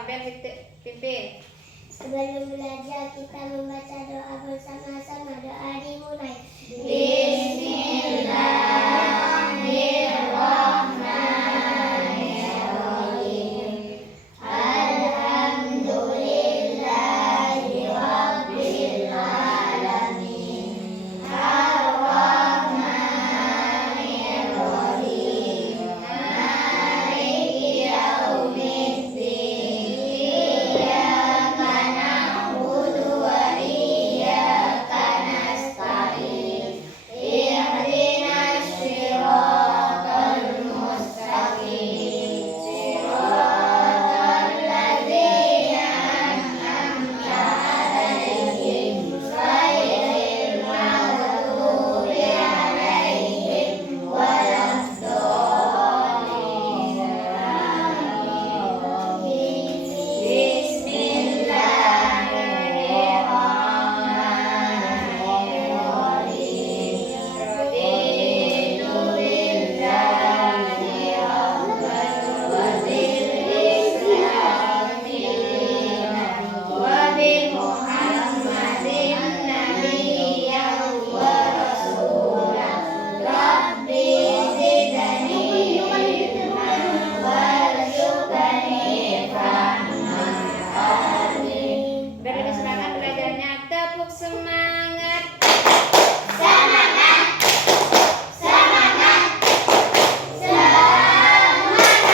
Abel pimpin. Sebelum belajar kita membaca doa bersama-sama. Doa dimulai. Bismillahirrahmanirrahim. Alhamdulillahi rabbil alamin. Ar-Rahmanir Rahim. Maliki yaumiddin. Iyyaka na'budu wa iyyaka nasta'in. Ihdinas siratal mustaqim. Siratal ladzina an'amta 'alaihim ghairil maghdubi 'alaihim waladdallin. Bismillahirrahmanirrahim. Raditu billahi rabban wa bil islami dinan wa bi Muhammadin nabiyyan wa rasulan. Rabbi zidni ilman warzuqni fahman. Amin. Beri semangat belajarnya, tepuk semangat. Semangat. Semangat. Semangat.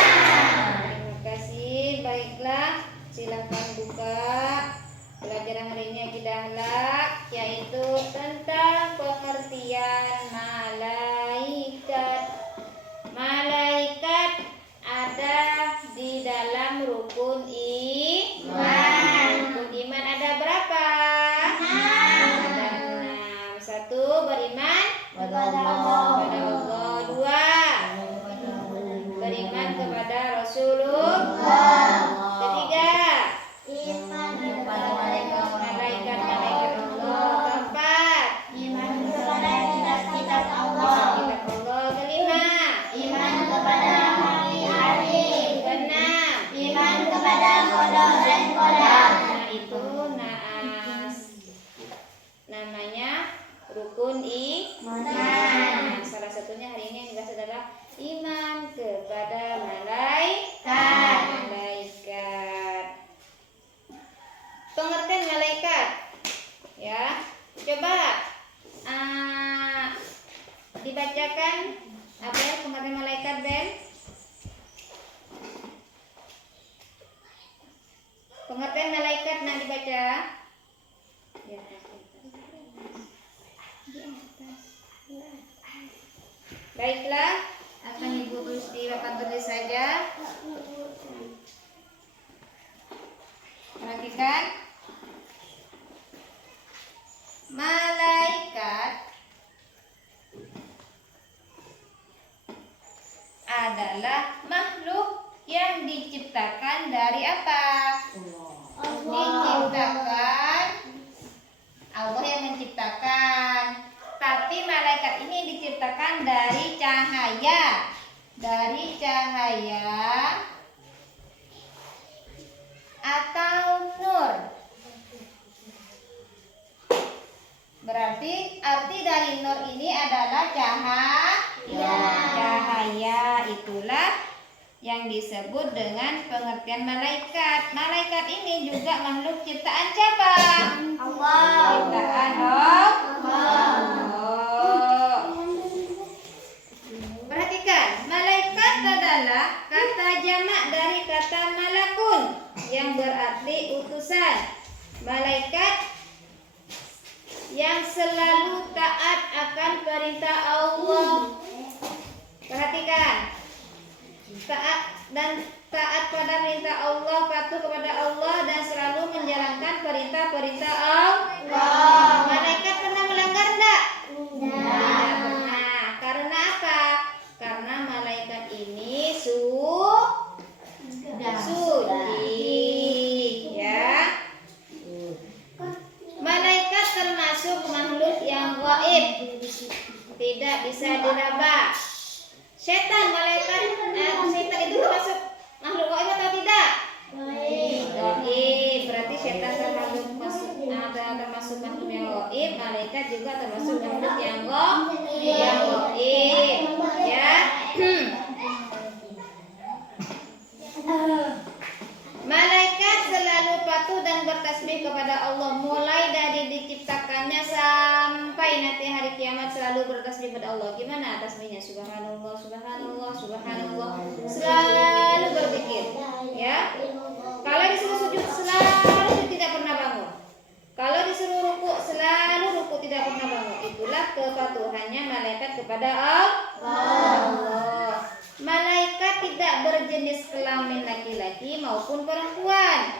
Terima kasih. Baiklah, silakan buka pelajaran hari ini akidah akhlak, yaitu tentang pengertian malaikat. Malaikat ada di dalam rukun iman. Rukun iman ada berapa? 6. 1, beriman kepada Allah. 2, beriman kepada Rasulullah. 3, Iman kepada malaikat Allah. 4, iman kepada kitab-kitab Allah. kitab Allah. 5, Iman kepada hari akhir. 6, Iman kepada qada dan qadar. nah itu naas, namanya rukun iman. Nah, salah satunya hari ini yang dibahas adalah iman kepada malaikat. Pengertian malaikat, ya, coba dibacakan apa ya pengertian malaikat, Ben? Pengertian malaikat, nah dibaca. Di atas. Baiklah, akan Ibu tulis di papan tulis saja. Perhatikan. Malaikat adalah makhluk yang diciptakan dari apa? Diciptakan Allah yang menciptakan. Tapi malaikat ini diciptakan dari cahaya. Dari cahaya atau nur. Berarti arti dari nur ini adalah cahaya. Cahaya itulah yang disebut dengan pengertian malaikat. Malaikat ini juga makhluk ciptaan siapa? Allah. Ciptaan Allah. Perhatikan, malaikat adalah kata jamak dari kata malakun yang berarti utusan. Malaikat yang selalu taat akan perintah Allah. Perhatikan, taat pada perintah Allah, patuh kepada Allah dan selalu menjalankan perintah-perintah Allah. Malaikat pernah melanggar enggak? Tidak pernah. Karena apa? Karena malaikat ini suci, ya. Malaikat termasuk makhluk yang gaib, tidak bisa diraba. Setan, malaikat, setan itu termasuk makhluk gaib atau tidak? Baik. setan termasuk makhluk yang gaib, malaikat juga termasuk makhluk yang gaib. Ya. Malaikat selalu patuh dan bertasbih kepada Allah, mulai dari diciptakannya sampai nanti hari kiamat selalu bertasbih kepada Allah. Gimana tasbihnya? Subhanallah, subhanallah, subhanallah. Selalu berzikir, ya. Kalau disuruh sujud selalu tidak pernah bangun. Kalau disuruh ruku selalu ruku tidak pernah bangun. Itulah kepatuhannya malaikat kepada Allah. Malaikat tidak berjenis kelamin laki-laki maupun perempuan.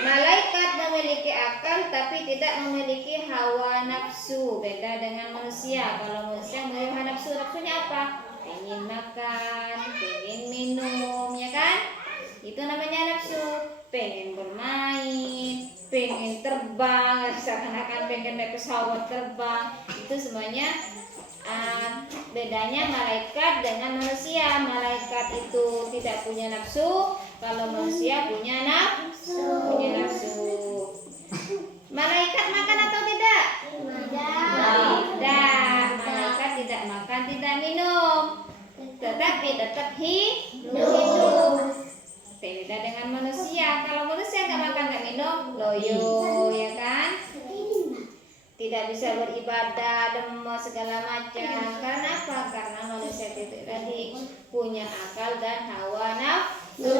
Malaikat memiliki akal tapi tidak memiliki hawa nafsu. Beda dengan manusia. Kalau manusia memiliki hawa nafsu, nafsunya apa? Pengen makan, pengen minum, ya kan? Itu namanya nafsu. Pengen bermain, pengen terbang, seakan-akan pengen naik pesawat terbang. Itu semuanya bedanya malaikat dengan manusia. Malaikat itu tidak punya nafsu, kalau manusia punya nafsu. Malaikat makan atau tidak? Tidak. Malaikat tidak makan, tidak minum, tetapi tetap hidup. Beda dengan manusia. Kalau manusia nggak makan nggak minum, loyo, ya kan? Tidak bisa beribadah, demo segala macam. Karena apa? Karena manusia itu tadi punya akal dan hawa nafsu.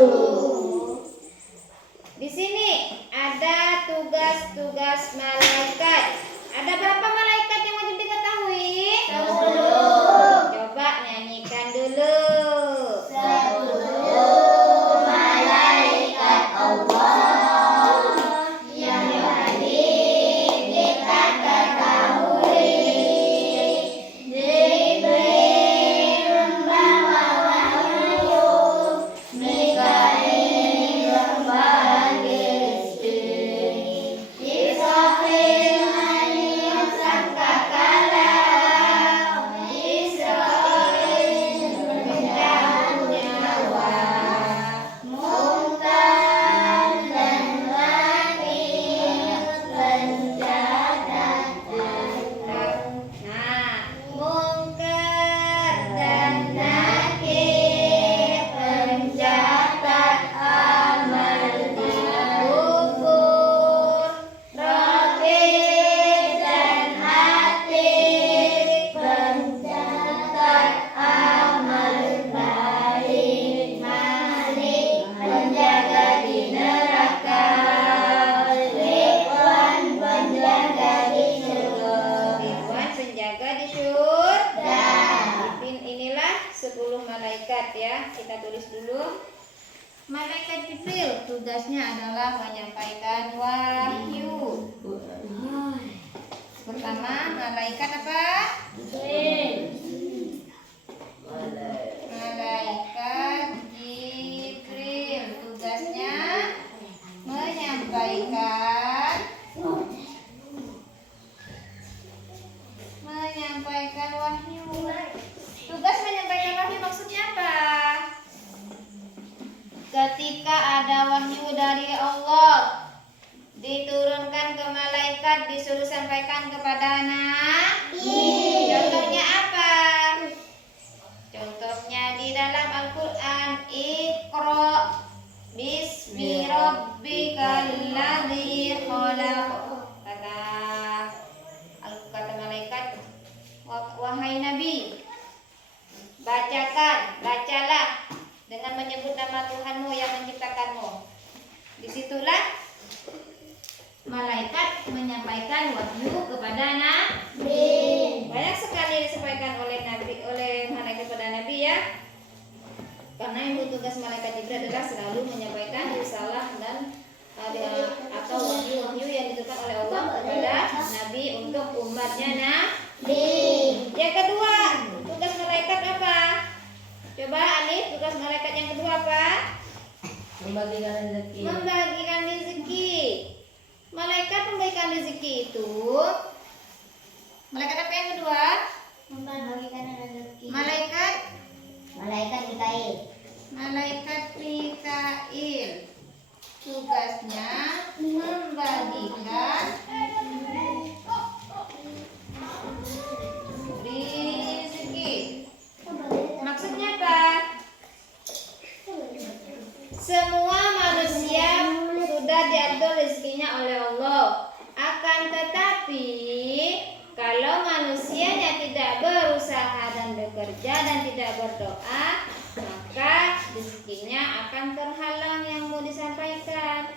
Di sini ada tugas-tugas malaikat. Ada berapa malaikat yang wajib diketahui? 10. Coba nyanyikan dulu. 10 malaikat Allah. Malaikat Jibril tugasnya adalah menyampaikan wahyu. Pertama, malaikat apa? Malaikat Jibril tugasnya menyampaikan wahyu. Tugas menyampaikan wahyu maksudnya apa? Ketika ada wahyu dari Allah diturunkan ke malaikat, disuruh sampaikan kepada nabi. Contohnya apa? Contohnya di dalam Al-Quran, Iqra bismi rabbikal ladzi khalaq. Kata malaikat, wahai nabi, bacalah dengan menyebut nama Tuhanmu yang menciptakanmu. Disitulah malaikat menyampaikan wahyu kepada nabi. Banyak sekali disampaikan oleh malaikat kepada nabi, ya. Karena yang bertugas malaikat Jibril adalah selalu menyampaikan risalah dan atau wahyu yang diturunkan oleh Allah kepada nabi untuk umatnya nabi. Yang kedua, tugas malaikat apa? Coba Alif, tugas malaikat yang kedua apa? Membagikan rezeki. Membagikan rezeki. Malaikat membagikan rezeki itu. Malaikat apa yang kedua? Membagikan rezeki. Malaikat Mikail. Malaikat Mikail. Tugasnya membagikan rezeki. Maksudnya apa? Semua manusia sudah diatur rezekinya oleh Allah. Akan tetapi kalau manusianya tidak berusaha dan bekerja dan tidak berdoa, maka rezekinya akan terhalang yang mau disampaikan.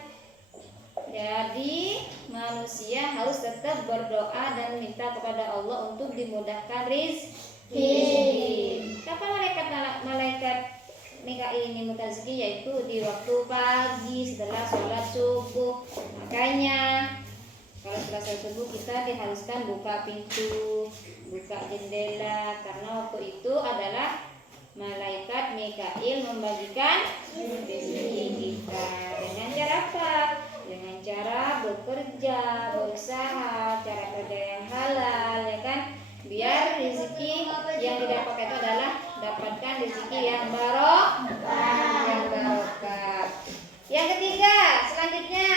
Jadi manusia harus tetap berdoa dan minta kepada Allah untuk dimudahkan rezeki. Kapan malaikat Mikail ini minta rezeki? Yaitu di waktu pagi setelah sholat subuh. Makanya kalau setelah sholat subuh kita diharuskan buka pintu, buka jendela, karena waktu itu adalah malaikat Mikail membagikan rezeki kita. Dengan cara apa? Dengan cara bekerja, berusaha, cara kerja yang halal, ya kan? Biar rezeki yang didapatkan itu adalah dapatkan rezeki yang barokah. Yang ketiga, selanjutnya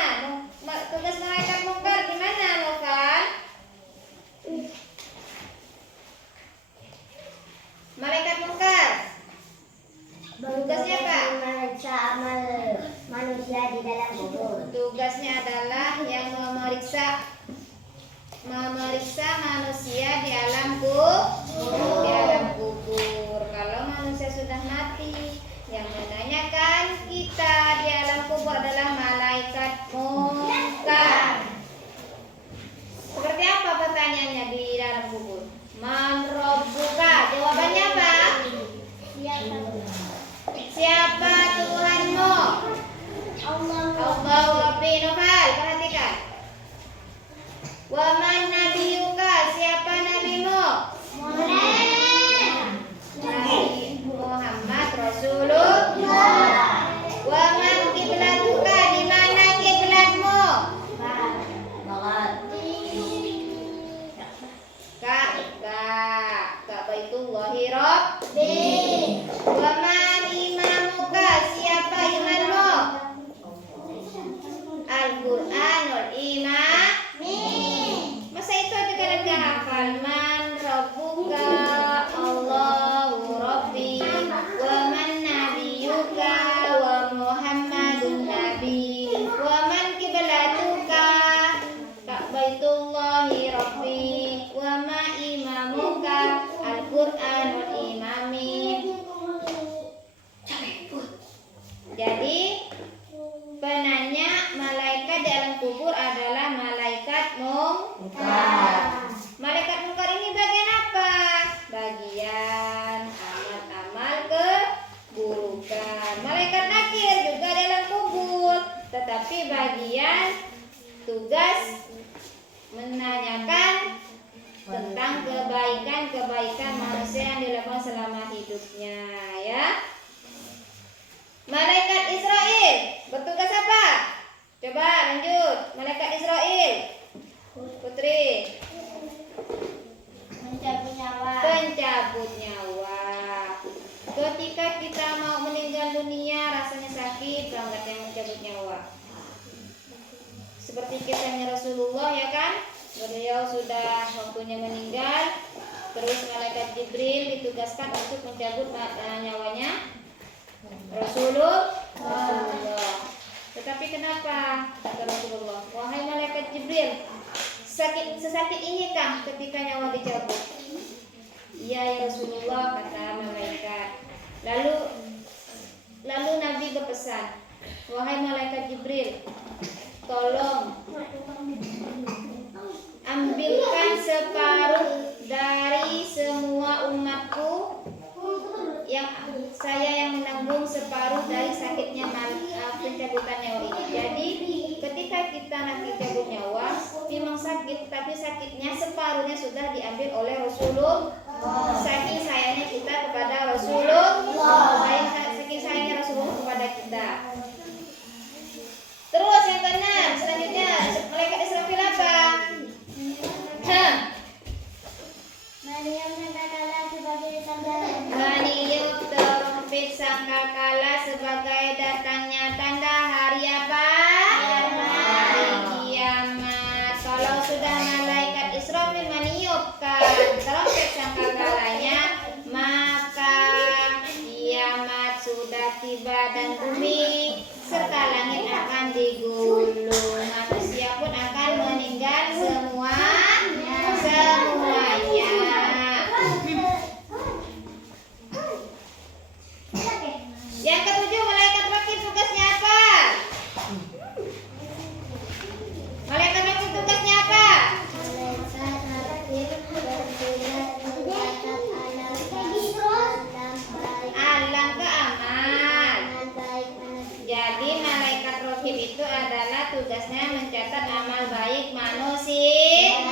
tugas malaikat mungkar gimana, Novan? Malaikat mungkar tugasnya apa? Memeriksa amal manusia di dalam kubur. Tugasnya adalah yang memeriksa manusia di alam kubur. Kalau manusia sudah mati, yang menanyakan kita di alam kubur adalah malaikat mungkar. Seperti apa pertanyaannya di dalam kubur? Man rabbuka? Jawabannya apa? Siapa Tuhanmu? Allahu Rabbi. Novel, perhatikan. Wa man nabiyuka? Siapa nabimu? Nabi Muhammad Rasulullah. Wa man kiblatuka? Di mana kiblatmu? Ka'batullahi Rabbi. Wa man imamuka? Siapa imanmu? Al-Qur'anul Imami. Masa itu aja kalian gak hafal? Man rabbuka? Allahu Rabbi. Wa man nabiyuka? Wa Muhammadun Nabi. Wa man kiblatuka? Ka'batullahi Rabbi. Wa ma imamuka? Al-Qur'anul Imami. Jadi penanya malaikat di alam kubur adalah malaikat mungkar. Malaikat mungkar ini bagian apa? Bagian amal-amal keburukan. Malaikat nakir juga di alam kubur, tetapi bagian tugas menanyakan tentang kebaikan manusia yang dilakukan selama hidupnya, ya. Malaikat Israel bertugas apa? Coba lanjut. Malaikat Israel, Putri. Mencabut nyawa. Pencabut nyawa. Ketika kita mau meninggal dunia, rasanya sakit banget yang mencabut nyawa. Seperti kisahnya Rasulullah, ya kan? Beliau sudah waktunya meninggal, terus malaikat Jibril ditugaskan untuk mencabut nyawanya Rasulullah. Tetapi kenapa kata Rasulullah, wahai malaikat Jibril, sesakit ini kah ketika nyawa dicabut? Iya ya Rasulullah, kata malaikat. Lalu Nabi berpesan, wahai malaikat Jibril, tolong ambilkan separuh dari semua umatku, yang saya yang menanggung separuh dari sakitnya pencabutan nyawa ini. Jadi ketika kita nanti cabut nyawa memang sakit, tapi sakitnya separuhnya sudah diambil oleh Rasulullah. Saking sayangnya kita kepada Rasulullah, saking sayangnya Rasulullah kepada kita. Terus yang keenam, selanjutnya malaikat Israfil apa? Meniup trompet sangkakala sebagai datangnya tanda hari apa? tugasnya mencatat amal baik manusia.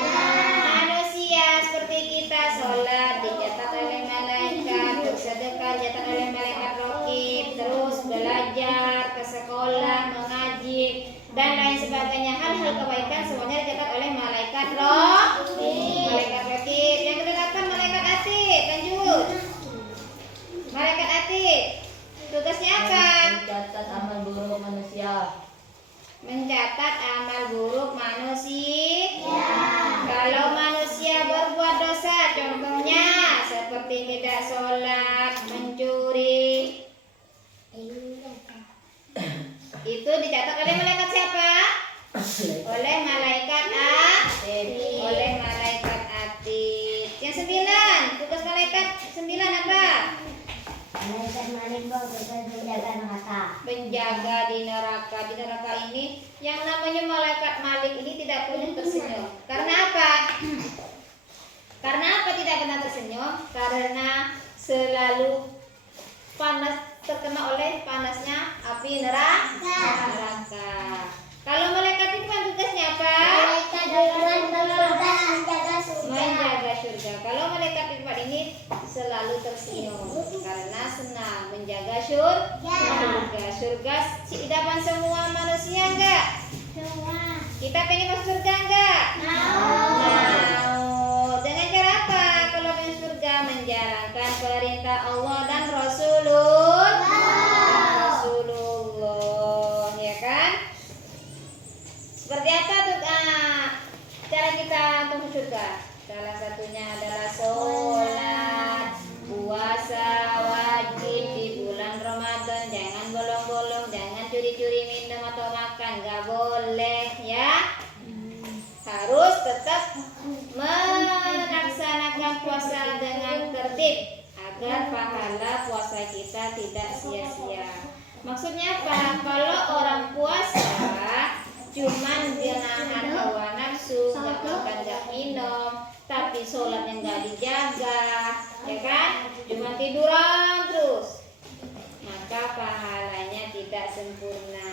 Manusia seperti kita sholat dicatat oleh malaikat, bersedekah dicatat oleh malaikat raqib, terus belajar ke sekolah, mengaji dan lain sebagainya, hal-hal kebaikan semuanya dicatat oleh malaikat raqib. Malaikat raqib. Yang kedelapan malaikat atid. Lanjut. Malaikat atid. Tugasnya apa? Mencatat amal buruk manusia. Mencatat amal buruk manusia. Kalau manusia berbuat dosa, contohnya seperti tidak sholat, mencuri, itu dicatat oleh malaikat siapa? Oleh malaikat atid. Oleh malaikat atid. Yang 9, tugas malaikat 9 apa? Malaikat Malik tugas menjaga neraka. Menjaga di neraka. Di neraka ini yang namanya malaikat Malik ini tidak pernah tersenyum. Karena apa? Karena apa tidak pernah tersenyum? Karena selalu panas, terkena oleh panasnya api neraka. Kalau malaikat itu kan tugasnya apa? Malaikat Ridwan bertugas menjaga surga. Menjaga surga. Kalau malaikat Ridwan ini selalu tersenyum karena senang menjaga surga. Surga idaman semua manusia enggak? Semua. Kita pengen masuk surga enggak? Mau. Dengan cara apa? Kalau pengen surga menjalankan perintah Allah dan Rasulullah, ya kan? Seperti apa tuh cara kita untuk masuk surga? Salah satunya adalah sholat, puasa wajib di bulan Ramadan, jangan bolong-bolong, jangan curi-curi minum atau makan, nggak boleh ya. Harus tetap melaksanakan puasa dengan tertib agar pahala puasa kita tidak sia-sia. Maksudnya apa? Kalau orang puasa cuman dia nahan hawa nafsu, nggak makan nggak minum, tapi sholatnya nggak dijaga, ya kan? Cuma tiduran terus, maka pahalanya tidak sempurna,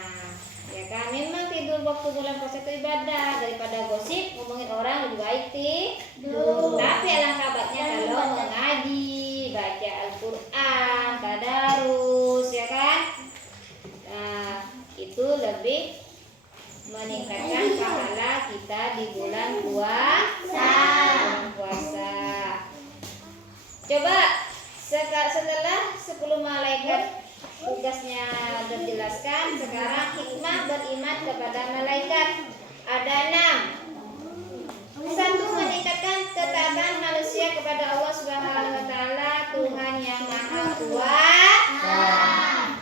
ya kan? Memang tidur waktu bulan puasa itu ibadah, daripada gosip ngomongin orang lebih baik tidur. Tapi alangkah baiknya kalau mengaji, baca Al-Quran, tadarus, ya kan? Nah, itu lebih meningkatkan pahala kita di bulan puasa. Coba setelah 10 malaikat tugasnya dijelaskan, sekarang hikmah beriman kepada malaikat ada 6. 1. Meningkatkan ketaatan manusia kepada Allah Subhanahu wa taala, Tuhan yang Maha Kuasa.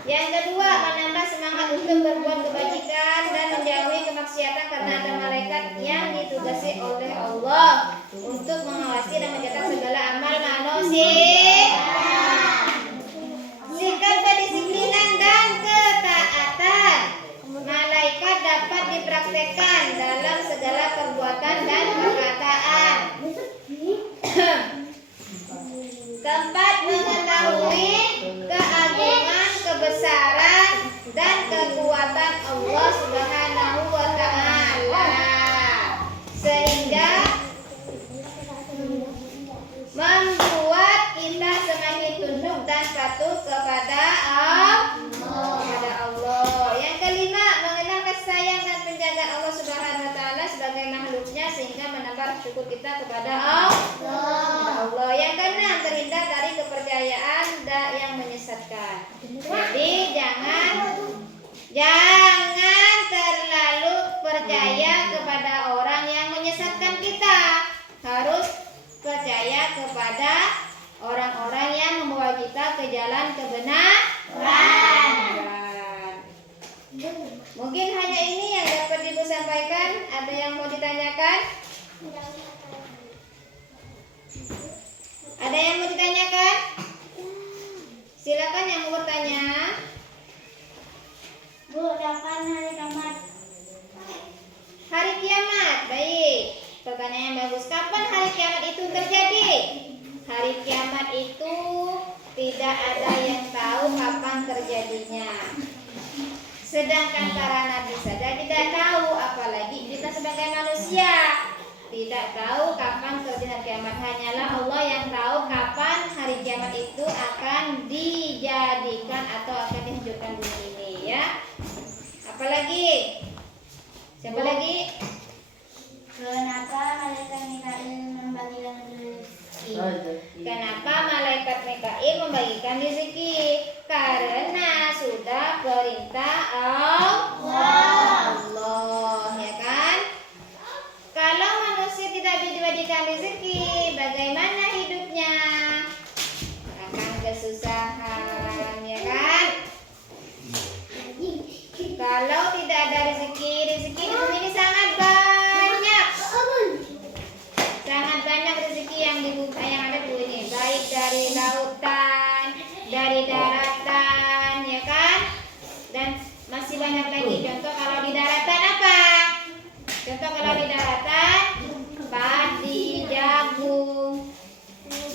Yang kedua, menambah semangat untuk berbuat kebajikan dan menjauhi kemaksiatan karena ada malaikat yang ditugasi oleh Allah untuk mengawasi dan mencatat segala amal manusia. Sikap kedisiplinan dan ketaatan malaikat dapat dipraktekkan dalam segala perbuatan dan perkataan. Keempat, mengetahui keagungan, kebesaran dan kekuatan Allah Subhanahu wa taala sehingga membuat kita semakin tunduk dan patuh kepada Allah. Yang kelima, mengenal kasih sayang dan penjagaan Allah Subhanahu wa taala sebagai makhluknya sehingga menambah syukur kita kepada Allah. Yang keenam, terhindar dari kepercayaan yang menyesatkan. Jadi jangan terlalu percaya kepada orang yang menyesatkan kita. Harus percaya kepada orang-orang yang membawa kita ke jalan kebenaran. Mungkin hanya ini yang dapat Ibu sampaikan. Ada yang mau ditanyakan? Ada yang mau ditanyakan? Silakan yang mau bertanya. Bu, kapan hari kiamat? Hari kiamat, baik. Pertanyaan yang bagus. Kapan hari kiamat itu terjadi? Hari kiamat itu tidak ada yang tahu kapan terjadinya. Sedangkan para nabi saja tidak tahu manusia. Tidak tahu kapan terjadi hari kiamat. Hanyalah Allah yang tahu kapan hari kiamat itu akan dijadikan atau akan dihidupkan bumi ini, ya. Apalagi? Siapa lagi? Kenapa malaikat Mikail membagikan rezeki? Kenapa malaikat Mikail membagikan rezeki? Karena sudah perintah Allah, ya kan? Kalau manusia tidak dibagikan rezeki, bagaimana hidupnya? Akan kesusahan, ya kan? Kalau tidak ada rezeki di bumi ini sangat banyak. Sangat banyak rezeki yang ada di bumi ini, baik dari lautan, dari daratan, ya kan? Dan masih banyak lagi. Contoh kalau di daratan apa? Contoh kalau di daratan padi, jagung,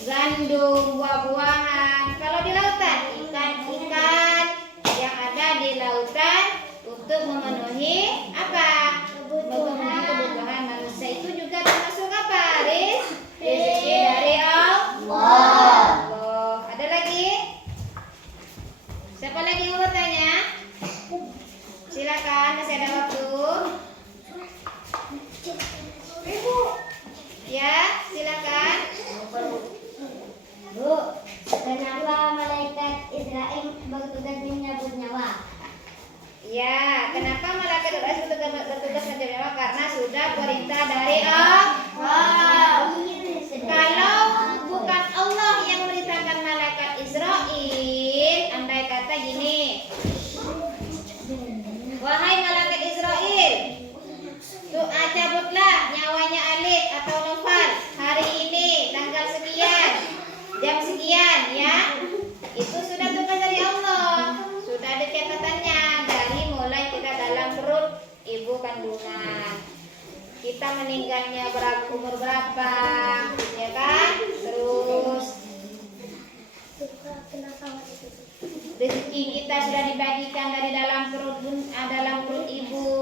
gandum, buah-buahan. Kalau di lautan ikan-ikan yang ada di lautan untuk memenuhi apa? Memenuhi kebutuhan manusia. Itu juga termasuk apa? Rezeki dari Allah. Ada lagi? Siapa lagi yang mau bertanya? Silakan, masih ada waktu. Ya, silakan. Bu, kenapa malaikat Israel bertugas menyabut nyawa? Ya, kenapa malaikat Israel bertugas mencabut nyawa? Karena sudah perintah dari Allah. Kalau bukan Allah yang memerintahkan malaikat Israel, andai kata gini, wahai malaikat Israel, cabutlah nyawanya Alif atau Noval hari ini tanggal sekian, jam sekian, ya. Itu sudah tugas dari Allah. Sudah ada catatannya dari mulai kita dalam perut ibu kandungan. Kita meninggalnya umur berapa, ya kan? Terus rezeki kita sudah dibagikan dari dalam perut ibu.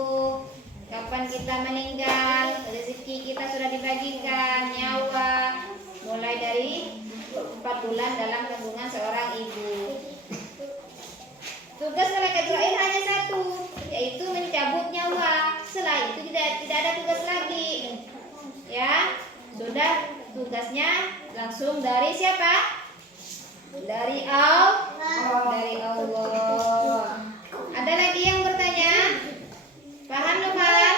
Kapan kita meninggal, rezeki kita sudah dibagikan, nyawa mulai dari 4 bulan dalam kandungan seorang ibu. Tugas malaikat Israel hanya satu, yaitu mencabut nyawa. Setelah itu tidak ada tugas lagi. Ya, sudah tugasnya langsung dari siapa? Dari Allah. Dari Allah. Ada lagi yang bertanya? Paham Noval?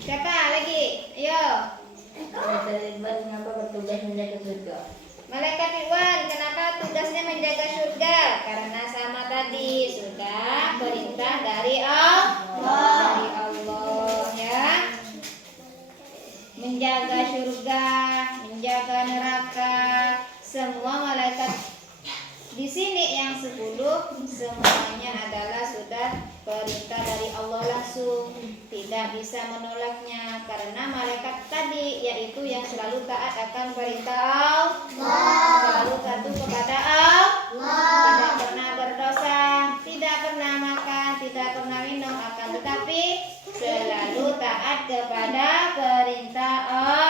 Siapa lagi? Ayo. Malaikat Ridwan kenapa bertugas menjaga surga? Malaikat Ridwan kenapa tugasnya menjaga surga? Karena sama tadi sudah perintah dari Allah, ya. Menjaga surga, menjaga neraka, semua malaikat di sini yang 10 semuanya adalah sudah perintah dari Allah langsung, tidak bisa menolaknya karena malaikat tadi yaitu yang selalu taat akan perintah Allah, selalu patuh kepada Allah, tidak pernah berdosa, tidak pernah makan, tidak pernah minum, akan tetapi selalu taat kepada perintah Allah.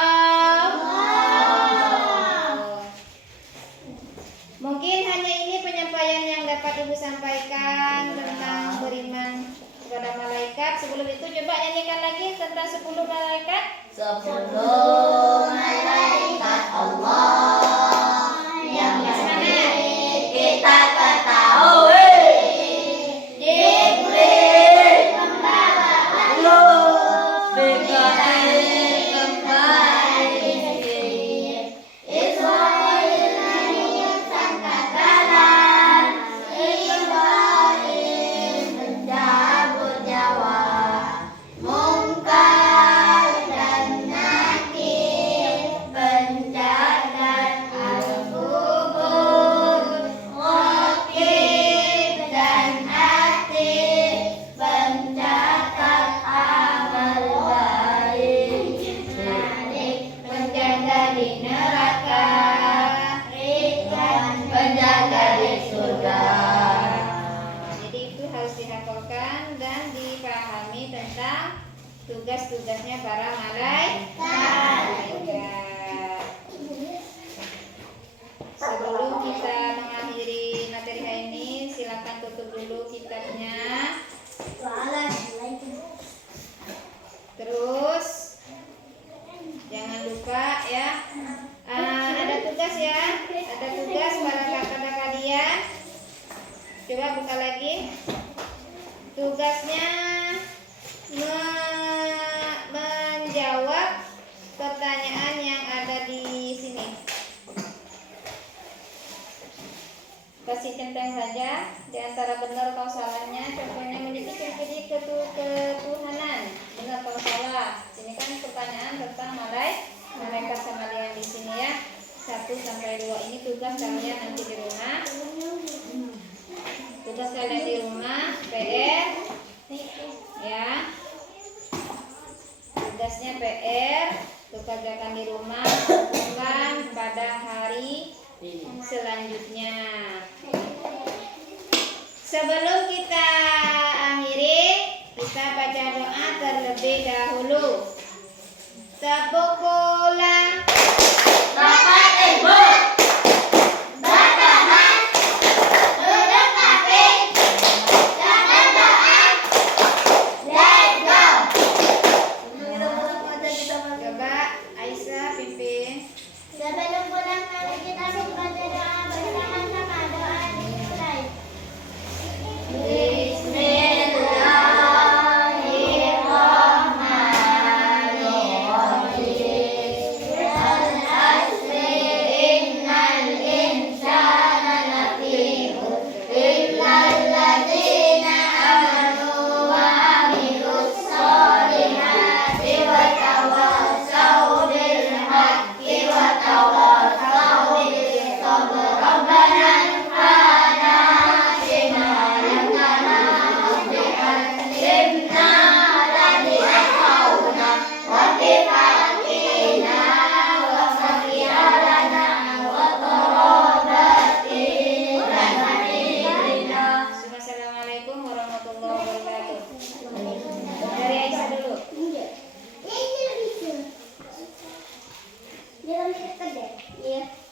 Mungkin hanya ini penyampaian yang dapat Ibu sampaikan tentang beriman kepada malaikat. Sebelum itu coba nyanyikan lagi tentang 10 malaikat. 10 malaikat Allah yang kita ketahui. Jibril, Mikail, Mungkar dan Nakir, penjaga al-kubur, Wakil tugas-tugasnya para malaikat. Sebelum kita mengakhiri materi hari ini, silakan tutup dulu kitabnya. Terus jangan lupa ya, ada tugas ya, ada tugas para kakak-kakak kalian. Coba buka lagi. Tugasnya menjawab pertanyaan yang ada di sini. Kasih centang saja di antara benar atau salahnya. Contohnya menjadi ketuhanan, benar atau salah. Ini kan pertanyaan tentang malaikat sama yang di sini ya. 1 sampai 2 ini tugas kalian nanti di rumah. Tugas kalian di rumah PR ya. Tugasnya PR, kerjakan di rumah, lakukan pada hari selanjutnya. Sebelum kita akhiri, kita baca doa terlebih dahulu. Tepuk bola. Bapak Ibu, bertahan, duduk rapi, jangan doa, let's go. Coba Aisyah pimpin. Sebelum pulang nanti kita membaca doa bersama-sama. Doa dimulai. Assalamualaikum warahmatullahi wabarakatuh. Dari Aisyah dulu. Iya. Dia lebih kerja. Iya.